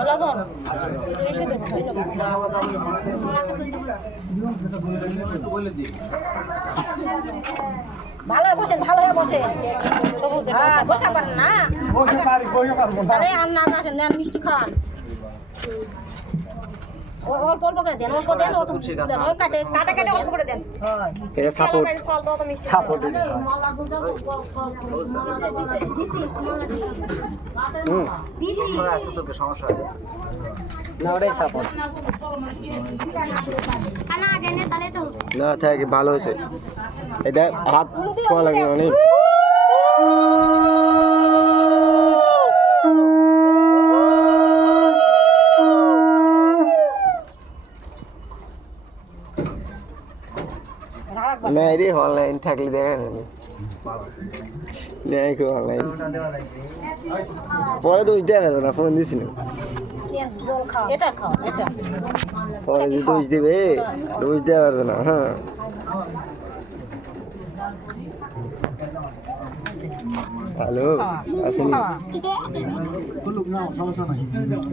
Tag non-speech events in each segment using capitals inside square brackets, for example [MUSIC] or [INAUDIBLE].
লবণ শেষে ভালো বসে বসেন ভালো হয়ে বসেন সবুজে বসা পারেন না আরে আর না আসেন মিষ্টি খান অল্প অল্প করে দেন অল্প দেন অল্প দেন ও কাটে কাটে কাটে অল্প করে দেন এটা সাপোর্ট সাপোর্ট হুম না ওটাই সাপোর্ট না থাক ভালো হয়েছে এটা হাত লাগবে অনেক নাই রে অনলাইন থাকলে দেখা যাবে। দেখো অনলাইন পরে দোষ দেওয়া যাবে না ফোন দিছি না। জল খাও এটা খাও এটা। পরে যে দোষ দেবে দোষ দেওয়া পারবে না হ্যাঁ। হ্যালো আসেনি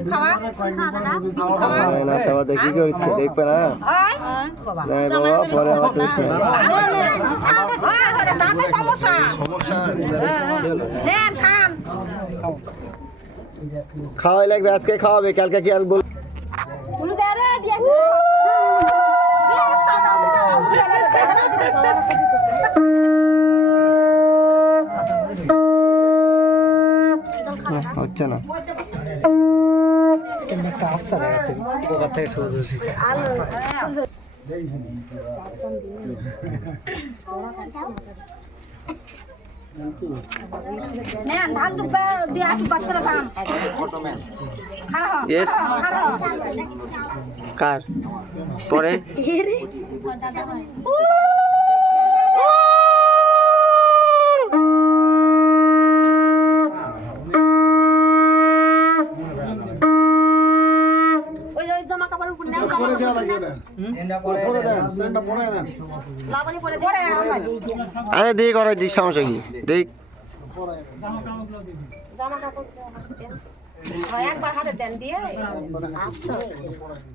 খাওয়া না সবাই কি করছে দেখবে না বাবা পরে আবার দোষ খাওয়াই লাগবে আজকে খাওয়াবে কালকে কি আর বল উলু দে হচ্ছে না। কার পরে? আরে দিক ওরা দিক সমস্যা কি দিক জামা কাপড় হয় একবার হাতে দেন দিয়ে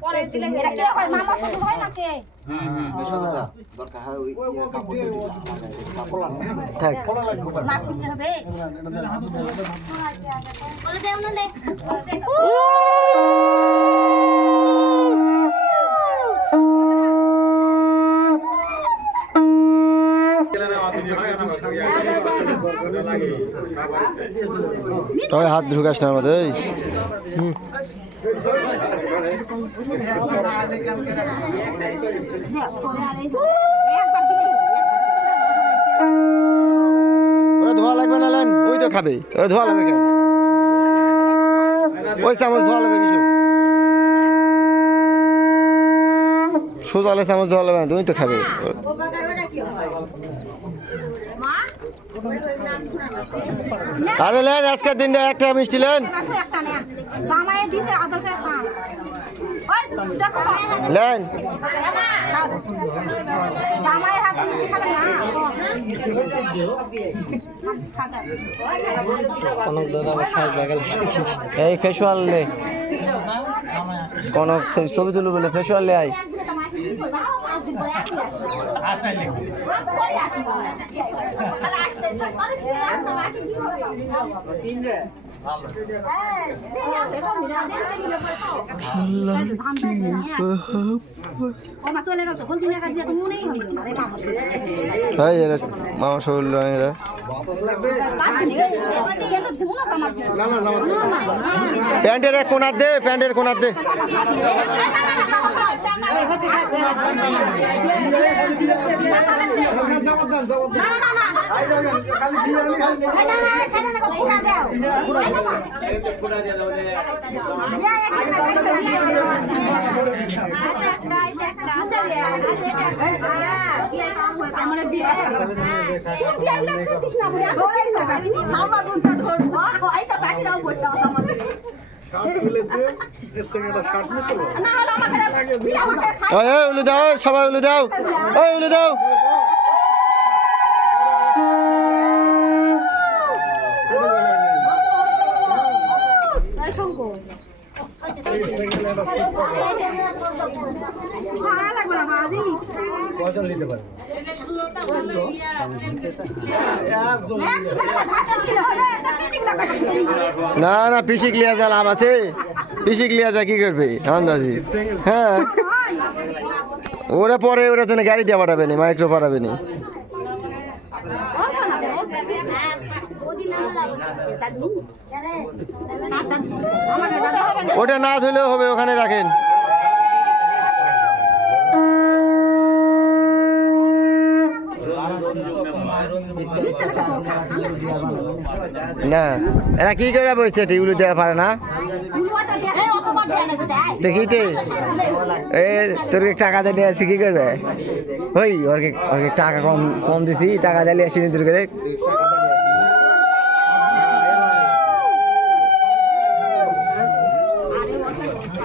পরে দিলে এটা কি হয় মামা শ্বশুর হয় না কে থাক না খুললে হবে বলে দেও না দে তবে হাত ঢুকাস না আমাদের, এই। ধোয়া লাগবে না, লেন? ওই তো খাবে। ওরা ধোয়া লাগবে কেন? ওই চামচ ধোয়া লাগবে কিছু। সোজালে চামচ ধোয়া লাগবে না তুমি তো খাবে। আরে লেন, আজকের দিনটা একটা মিষ্টি লেন। লেন। এই ফেসওয়াল লে কোন ছবি তুলু বলে ফেসওয়াল লে আই ওমা প্যান্টের এক কোনার দে প্যান্টের কোনার দে। ওই উলু দাও ওই সবাই উলু দাও। ওই উলু দাও না না পিসিক লিয়া যা লাভ আছে। পিসিক লিয়া যা কি করবে? আন্দাজি হ্যাঁ। ওরা পরে ওরা জন্য গাড়ি দিয়ে পাঠাবে না মাইক্রো পাঠাবে না। ওটা না ধুলেও হবে ওখানে রাখেন। না। এরা কি করে বসছে? টিউলি দেওয়া পারে না? দেখিতে এ, তোর টাকা দিয়ে আছি কি করবে ওই ওরকে ওরকে টাকা কম কম দিছি? টাকা দিলে আসিনি তোর করে?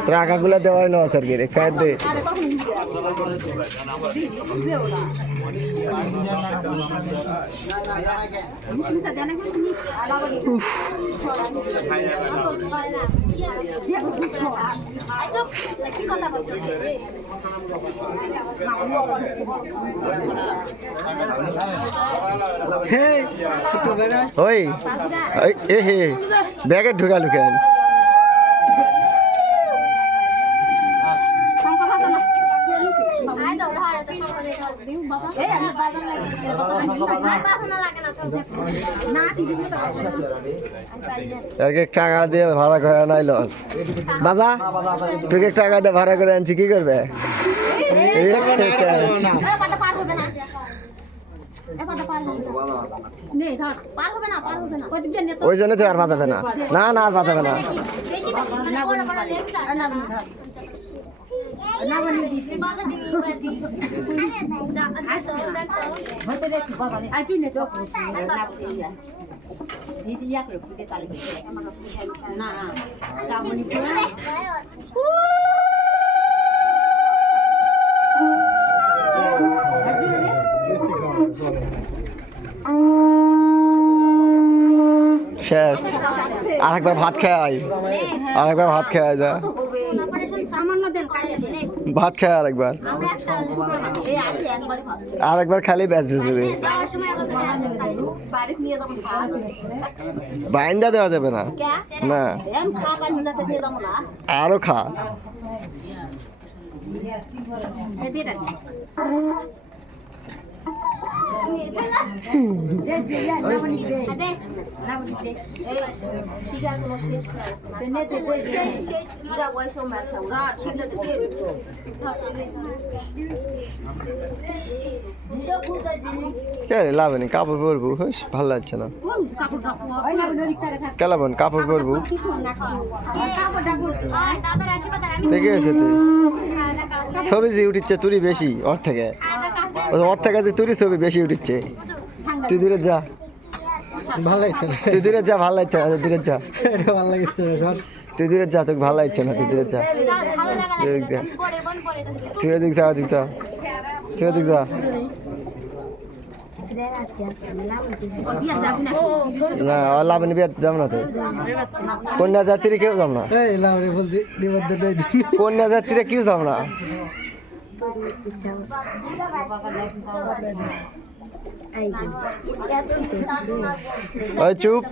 টাকাগুলো দেওয়াই না স্যার কি রে ফের দে। ওই হে ব্যাগে ঢুকালু কেন? টাকা দিয়ে ভাড়া করে নাই লস। বাজা তোকে টাকা দিয়ে ভাড়া করে আনছি কি করবে। ওই জন্য তো আর বাঁচাবে না। না না আর বাঁচাবে না বেশি বেশি মানে বড় বড় লেকচার শেষ। আরেকবার ভাত খেয়ে আয়। আরেকবার ভাত খেয়ে আয় যা অপারেশন সামান্য দেন কাজে নে ভাত খায় আরেকবার। একবার আর একবার ভাব আরেকবার খালি ব্যাস ভেজুরি বাইন্দা দেওয়া যাবে না। না। আরও খা। লাভ নেই কাপড় পরবো হুস ভালো লাগছে না কেলাবন কাপড় পরবো দেখে এসে তুই ছবি যে উঠিচ্ছে তুরি বেশি ওর থেকে ওর থেকে যে তুরি ছবি বেশি উঠিচ্ছে তুই দূরে যা। ভালো লাগছে না। তুই দূরে যা ভালো লাগছে না দূরে যা। এটা ভালো লাগছে না সর তুই দূরে যা তোকে ভালো লাগছে না তুই দূরে যা। তুই ওদিক যা। ওদিক যা তুই ওদিক যা। না লাভ যাব না তো। কন্যা যাত্রী কেউ যাব না। কন্যা যাত্রীরা কেউ যাব না। ওই চুপ।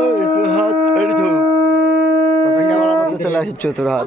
ওই তোর হাত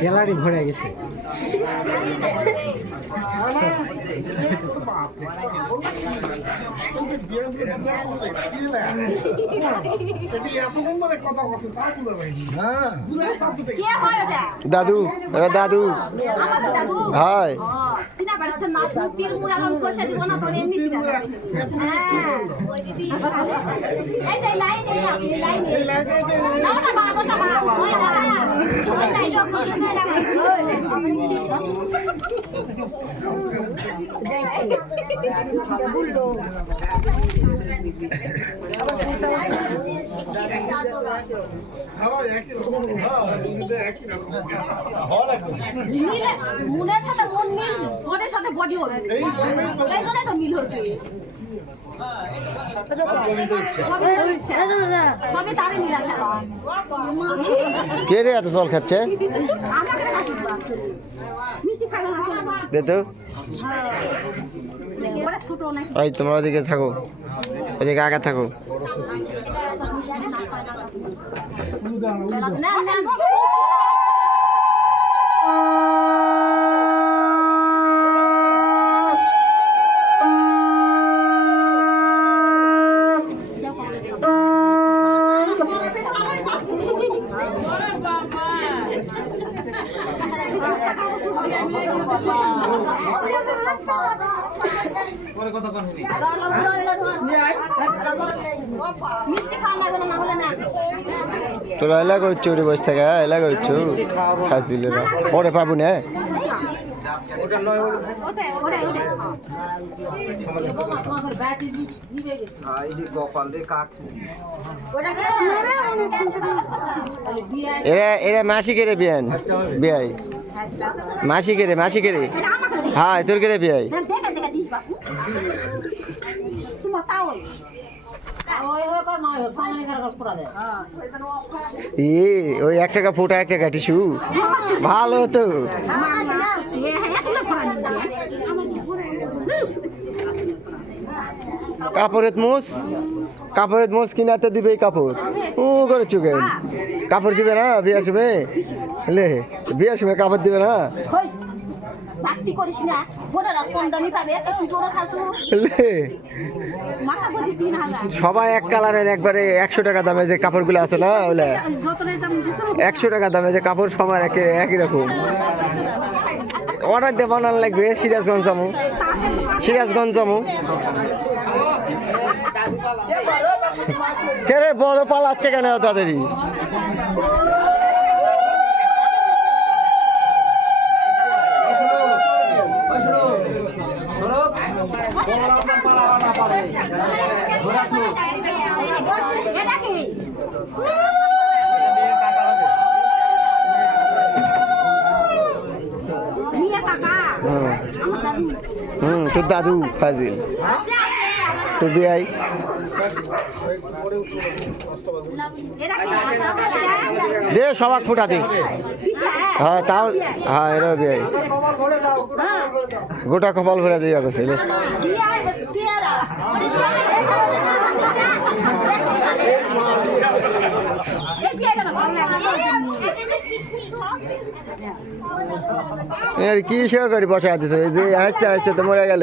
গ্যালারি ভরে গেছে। কে হয় ওটা দাদু। দাদু আমাদের হয় না মনের সাথে মন মিল মনের সাথে বডি হবে তো মিল হচ্ছে সবই তারে মিলা খেলা কে রে এত জল খাচ্ছে? এই তোমরা ওদিকে থাকো। ওদিকে আগে থাকো। না না হলে না তোরা এলা করছ রে বসে থাকা, এলা করছ না ওরে পাবো না। ওটাই ওটাই ওটা এরা এরা মাসি কেড়ে বিয়ান বিয়াই মাসি হ্যাঁ তোর কেড়ে বিয়াই ই ওই এক টাকা ফুটা এক টাকা টিসু ভালো তো। কাপড়ের মোষ কাপড়ের মোষ কিনাতে দিবে এই কাপড়? ও করে চুকেন। কাপড় দিবে না বিয়ার সময়? লে বিয়ার সময় কাপড় দিবে না? চাকরি করিস না। বোনারা কম দামি পাবে তো তুই খাসু? লে মাথা ভরি তিন হাজার সবাই এক কালারের একবারে একশো টাকা দামে যে কাপড়গুলো আছে না দিছো একশো টাকা দামে যে কাপড় সবার একে একই রকম। অর্ডার দিয়ে বানান লাগবে সিরাজগঞ্জ যাব সিরাজগঞ্জ যাব কে রে বড় পালাচ্ছে কেন তাদেরই হুম। তোর দাদু ফাজিল তোর বিয়াই? দে সবাক ফুটা দে। হ্যাঁ তাও হ্যাঁ এরা বিয়াই গোটা কপাল ভরে দিয়ে গেছে লে এর কি সহকারী বসে আছিস? যে হাসতে হাসতে তো মরে গেল।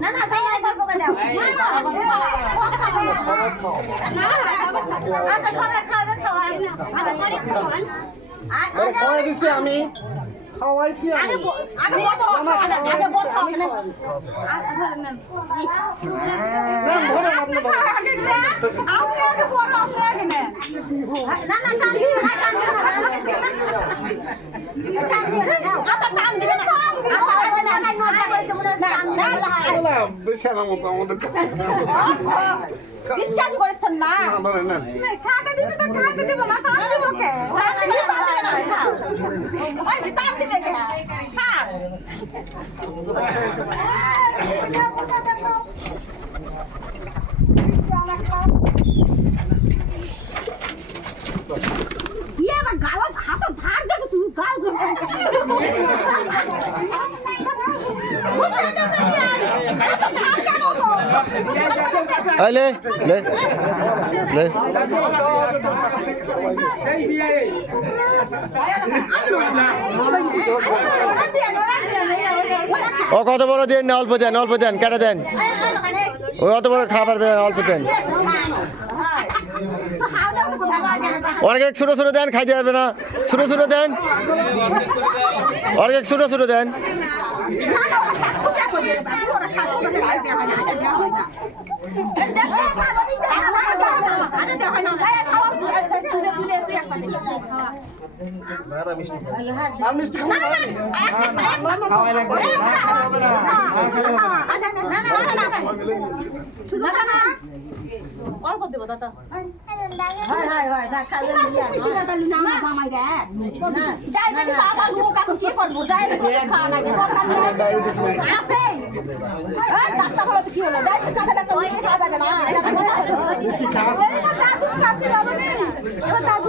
না না তাই আর গল্প দাও। না না আচ্ছা খাবে খাবে খাওয়াই না আচ্ছা পরে খাওয়ান পরে দিচ্ছি আমি। দিবেন না। বিশ্বাস করেছেন না খাতে দিতে তো খাতে দিব না টান দিব কে 怎么？这样？我要我那根猫。লে লে লে। ও, কত বড় দেন? না, অল্প দেন অল্প দেন, কেটে দেন। ওই অত বড় খাবার পারবে অল্প দেন। অনেক ছোটো ছোটো দেন, খাইতে পারবে না। ছোটো ছোটো দেন। অনেক ছোটো ছোটো দেন। না এই না না ও দাদু এত সোনা দেখ এখন কে হয় তাদের না শুধু টাকা ইয়ে শুধু টাকা ইয়ে কেন না কালক নাকে দে দে তো দাদু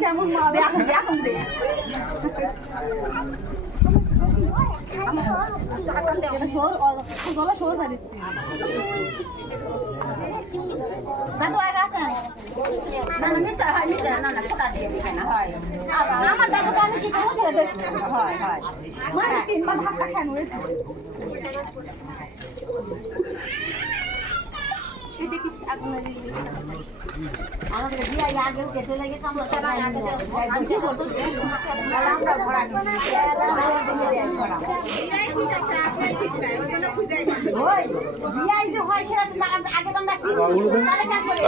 কেমন মাল এখন এখন দে। আমার দাদুটা আমি কি করব সেটা দেখছি হয় হয় খান হয়েছে এটা কি আগুনের আমাদের বিয়া আগে আমরা কি তাহলে কাজ করে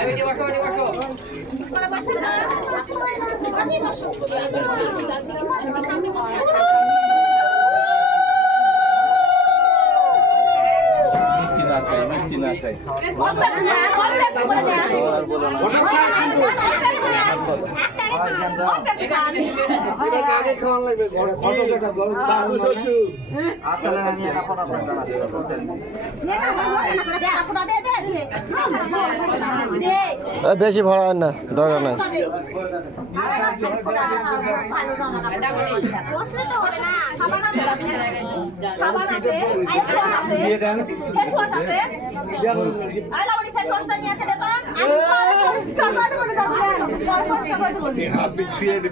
এই মিষ্টি না খাই। বেশি ভরান না দরকার নাই। সাবান আছে। আইসক্রিম আছে। আছে। হাত এটা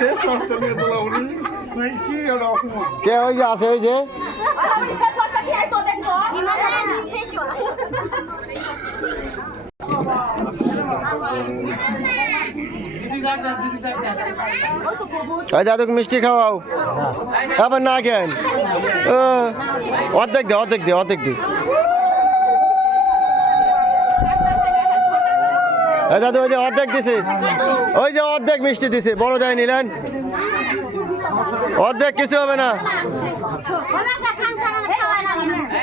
বেশ কথা উনি। মানে কি ওই যে আছে ওই যে? ফেস ওয়াশটা দিয়ে তো দেখো ফেস ওয়াশ ওই দাদুকে মিষ্টি খাওয়াও। আবার না ও, অর্ধেক দে অর্ধেক দে অর্ধেক দে। এই দাদু ওই যে অর্ধেক দিছে। ওই যে অর্ধেক মিষ্টি দিছে। বড় যায় নিলেন। অর্ধেক কিছু হবে খান খান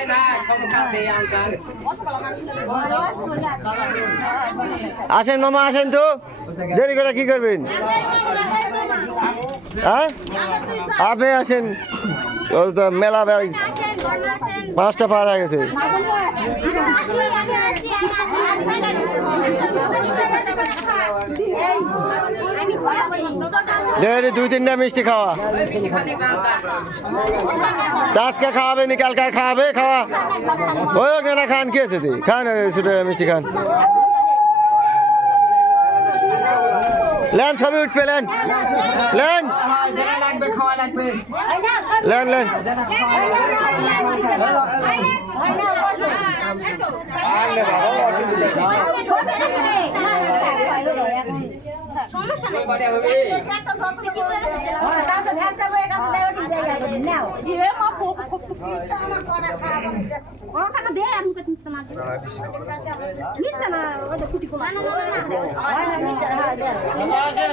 না। আসেন মামা আসেন তো। দেরি করে কি করবেন? হ্যাঁ? আপনি আসেন। মেলা পাঁচটা পার হয়ে গেছে। দেরি, দুই তিনটা মিষ্টি খাওয়া। আজকে খাওয়াবে নি, কালকে আর খাওয়াবে? খাওয়া। ওই খান, কি আছে তুই খান ছোট মিষ্টি খান। লেন ছবি উঠবে লেন। লেন। Lane lane. সমস্যা নেই। না না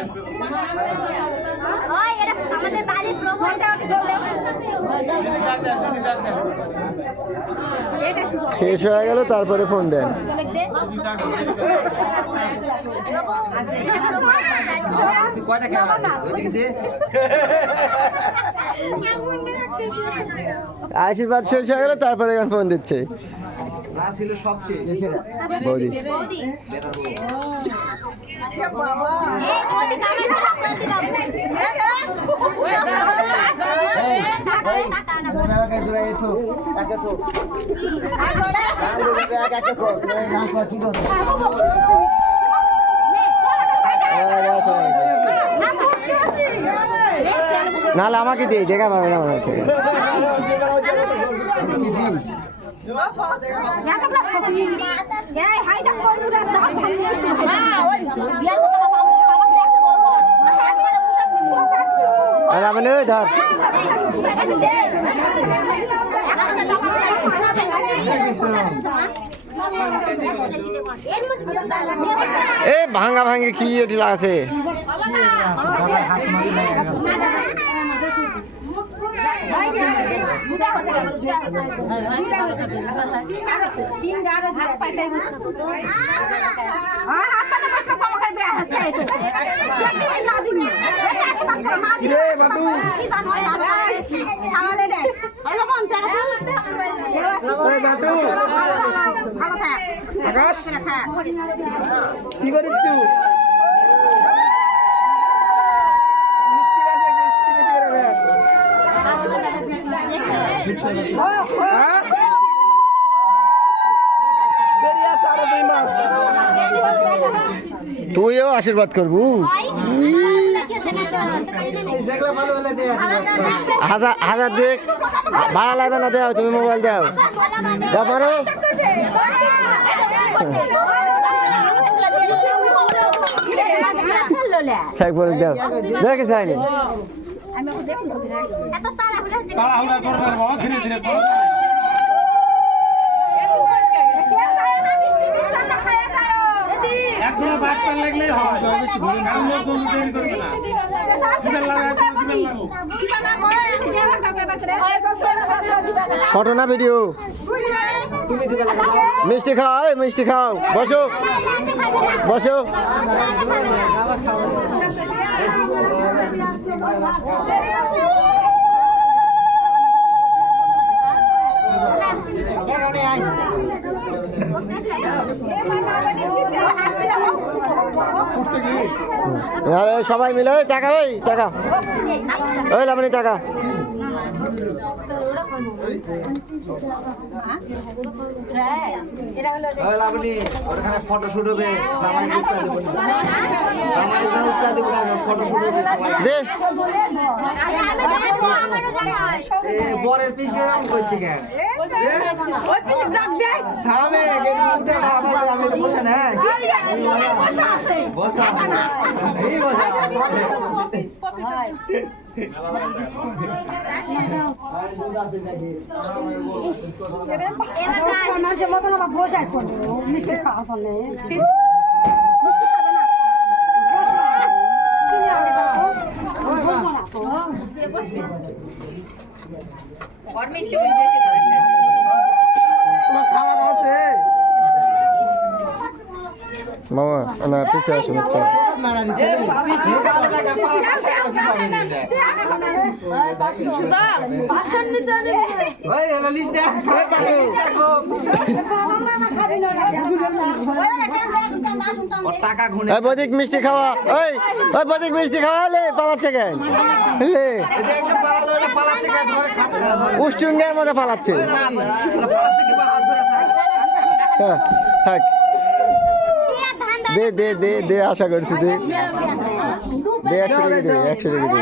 শেষ হয়ে গেল তারপরে ফোন দেন। আশীর্বাদ শেষ হয়ে গেল তারপরে এখন ফোন দিচ্ছে। না ছিল সব শেষ। বৌদি। নাহলে আমাকে দিয়ে দেখা পাবে না মনে হচ্ছে। [LAUGHS] ওই ধর। এ ভাঙা ভাঙি কি ওটি আছে কি করিচ্ছু মিষ্টি বেশি মিষ্টি বেশি করে ব্যাস হ্যাঁ দেরি আছে আরও দুই মাস তুইও আশীর্বাদ করবু। হাজার হাজার দুয়েক। ভাড়া লাগবে না দেও তুমি মোবাইল দাও। দাও পারো এক বলে তাড়াহুড়া তাড়াহুড়া বাবা ধীরে ধীরে করো একজনে বাদ পার লাগলেই হয় নামলে জন্য দেরি করবে না। ফটো না ভিডিও। মিষ্টি খাও এই মিষ্টি খাও। বসো। বসো। আরে সবাই মিলে ওই টাকা ওই টাকা। ওই লাবণী টাকা। বরের পিছিয়ে রাম করছে কেন? থামে গেলি আবার আমি বসে না বসা এই বসা মানুষের মতন আবার বসায় ফোনে মিষ্টি খাওয়া দাওয়া আছে মামা না পিছিয়ে আসুন আচ্ছা। বদিক মিষ্টি খাওয়া ওই ওই বদিক মিষ্টি খাওয়া লে পালাচ্ছে কেন লে এটা একটা পালালো হ্যাঁ থাক। দে দে দে দে আশা করছি দে। দে একশো টাকা দে একশো টাকা দে।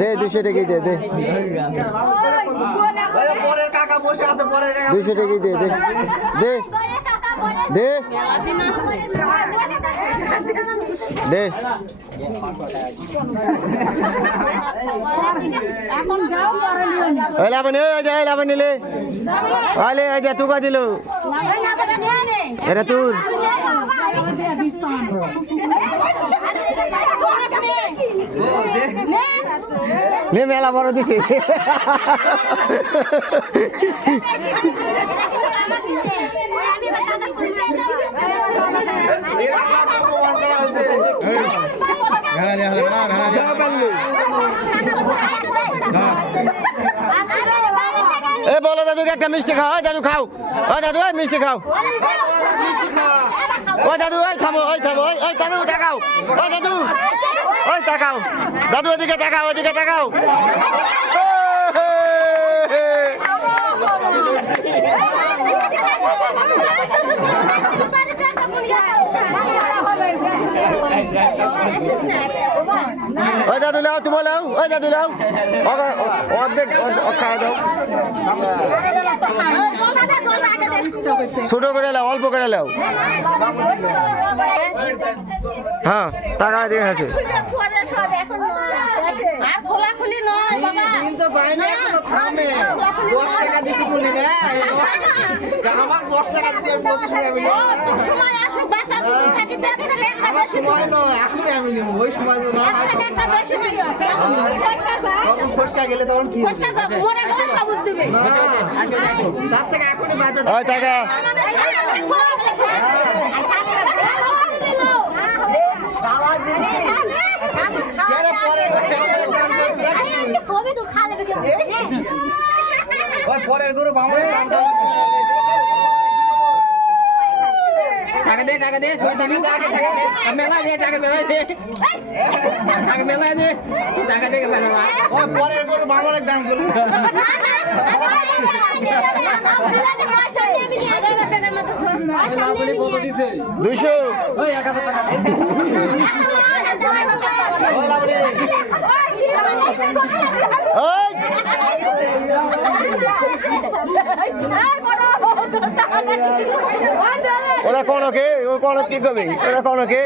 দে দুশো টাকা দে দে। দুশো টাকা দে দে। দে। দে। দে। ওই যা লাভ নিলে আলে যা তুকা দিল। এটা তোর। নে মেলা বড় দিছে। এ বলো দাদুকে একটা মিষ্টি খাও দাদু খাও। ওই দাদু মিষ্টি খাও মিষ্টি খাওয়া ওই দাদু ওই থামো ওই ওই দাদু তাকাও ওই দাদু। ওই তাকাও দাদু ওদিকে তাকাও ওদিকে তাকাও ওই দাদু লাও তুমি লাও ওই দাদু লাও অর্ধেক খাওয়া দাও। ছোট করে লাও অল্প করে লাও। হ্যাঁ টাকা দিয়ে আছে আর খোলাখুলি নয় বাবা দিন তো যায় না এখনও থামে দশ টাকা দিছি বলি না আমার দশ টাকা দিছি আমি প্রতি সময় আমি সময় আসুক বাচ্চা দুটো থাকি দেখ তো একটা বেশি সময় নয় এখনই আমি নিব ওই সময় না থেকে একটা বেশি দিও তখন ফসকা গেলে তখন কি ফসকা দাও মরে গেলে সবুজ দিবে তার থেকে এখনই বাজার ওই টাকা সারা দিন পরের গরু টাকা দে টাকা দে টাকা দে আগে টাকা দে মেলা দে টাকা মেলা দে টাকা মেলা দে টাকা দে মেলা ওই পরের গরু বামরের দাম করু দুইশো এক হাজার টাকা দে ওই লাবণী ওই ওরা কোন কে ও কোন কি করবে? ওরা কোন কে